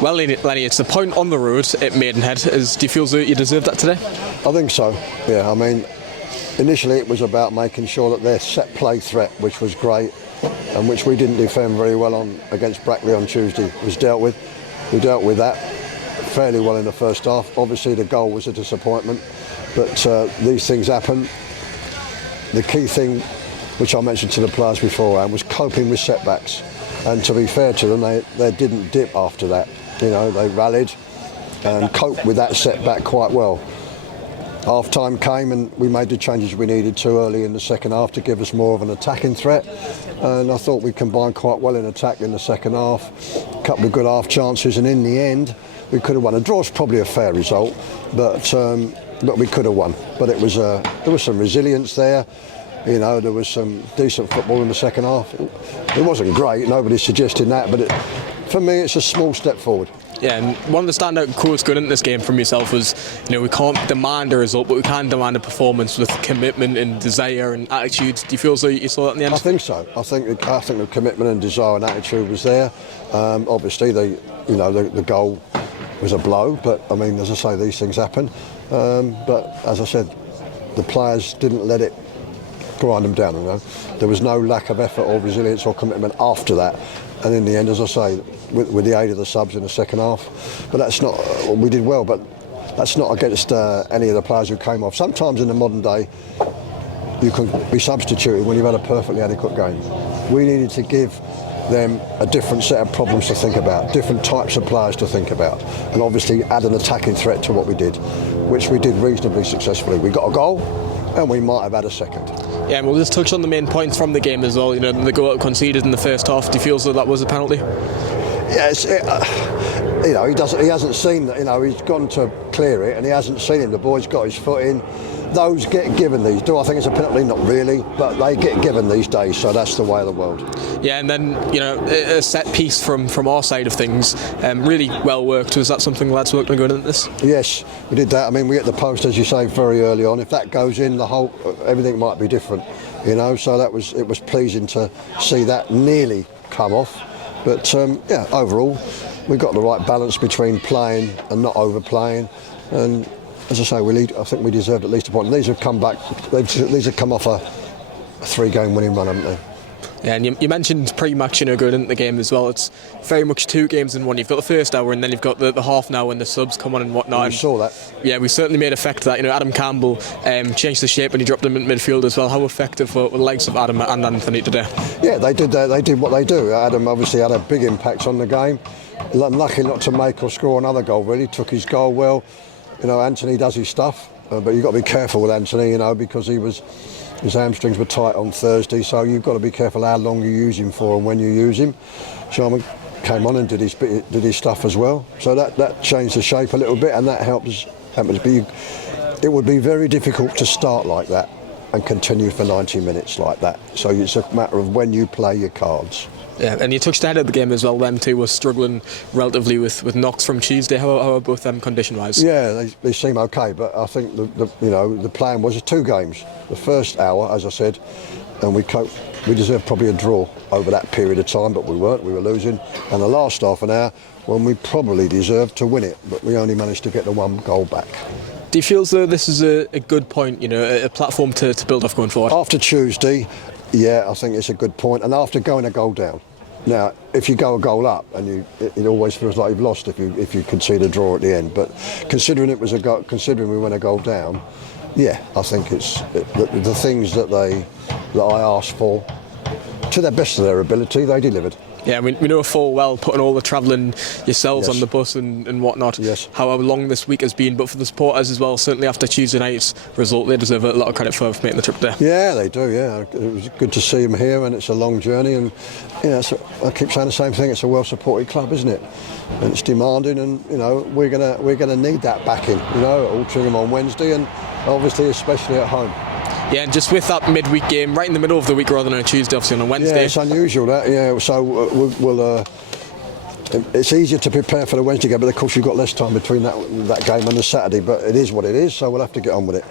Well, Lennie, it's the point on the road at Maidenhead. Do you feel that you deserved that today? I think so, yeah. I mean, initially it was about making sure that their set play threat, which was great, and which we didn't defend very well on against Brackley on Tuesday, was dealt with. We dealt with that fairly well in the first half. Obviously the goal was a disappointment, but these things happen. The key thing, which I mentioned to the players beforehand, was coping with setbacks. And to be fair to them, they didn't dip after that. You know, they rallied and coped with that setback quite well. Half time came and we made the changes we needed to early in the second half to give us more of an attacking threat, and I thought we combined quite well in attack in the second half. A couple of good half chances, and in the end we could have won. A draw's probably a fair result, but we could have won. But it was there was some resilience there. You know, there was some decent football in the second half. It wasn't great, nobody's suggesting that, but for me it's a small step forward. Yeah, and one of the standout quotes going into this game from yourself was, you know, we can't demand a result, but we can demand a performance with commitment and desire and attitude. Do you feel as though you saw that in the end? I think so. I think the commitment and desire and attitude was there. Obviously, the goal was a blow, but I mean, as I say, these things happen. But as I said, the players didn't let it grind them down. You know, there was no lack of effort or resilience or commitment after that. And in the end, as I say, with the aid of the subs in the second half, but that's not, we did well, but that's not against any of the players who came off. Sometimes in the modern day, you can be substituted when you've had a perfectly adequate game. We needed to give them a different set of problems to think about, different types of players to think about, and obviously add an attacking threat to what we did, which we did reasonably successfully. We got a goal, and we might have had a second. Yeah, and we'll just touch on the main points from the game as well. You know, the goal conceded in the first half. Do you feel as though that was a penalty? Yes, you know, he hasn't seen that. You know, he's gone to clear it, and he hasn't seen him. The boy's got his foot in. Those get given these. Do I think it's a penalty? Not really, but they get given these days. So that's the way of the world. Yeah, and then you know, a set piece from our side of things, really well worked. Was that something the lads worked on going into this? Yes, we did that. I mean, we hit the post, as you say, very early on. If that goes in, everything might be different. You know, so it was pleasing to see that nearly come off. But yeah, overall, we got the right balance between playing and not overplaying. And as I say, I think we deserved at least a point. And these have come back. These have come off a 3-game winning run, haven't they? Yeah, and you mentioned pre-match, you know, going into the game as well. It's very much 2 games in one. You've got the first hour, and then you've got the half now when the subs come on and whatnot. We saw that. Yeah, we certainly made effect of that. You know, Adam Campbell changed the shape when he dropped them in midfield as well. How effective were the likes of Adam and Anthony today? Yeah, they did what they do. Adam obviously had a big impact on the game. Lucky not to make or score another goal. Really took his goal well. You know, Anthony does his stuff, but you've got to be careful with Anthony. You know, because his hamstrings were tight on Thursday, so you've got to be careful how long you use him for and when you use him. Sharman came on and did his stuff as well, so that changed the shape a little bit, and that helped us. It would be very difficult to start like that and continue for 90 minutes like that. So it's a matter of when you play your cards. Yeah, and you touched ahead of the game as well. Them two were struggling relatively with knocks from Tuesday. How are both them condition-wise? Yeah, they seem okay, but I think the plan was 2 games. The first hour, as I said, and we deserved probably a draw over that period of time, but we weren't. We were losing. And the last half an hour, when we probably deserved to win it, but we only managed to get the 1 goal back. Do you feel as though this is a good point, you know, a platform to build off going forward? After Tuesday, yeah, I think it's a good point. And after going a goal down. Now, if you go a goal up, and it always feels like you've lost if you concede a draw at the end. But considering we went a goal down, yeah, I think it's the things that I asked for, to the best of their ability, they delivered. Yeah, we know full well putting all the travelling yourselves on the bus and whatnot. Yes. How long this week has been, but for the supporters as well, certainly after Tuesday night's result, they deserve a lot of credit for making the trip there. Yeah, they do. Yeah, it was good to see them here, and it's a long journey. And you know, I keep saying the same thing. It's a well-supported club, isn't it? And it's demanding, and you know, we're gonna need that backing. You know, at Altrincham on Wednesday, and obviously especially at home. Yeah, and just with that midweek game, right in the middle of the week rather than a Tuesday, obviously on a Wednesday. Yeah, it's unusual that. Yeah, so we'll it's easier to prepare for the Wednesday game, but of course you've got less time between that game and the Saturday. But it is what it is, so we'll have to get on with it.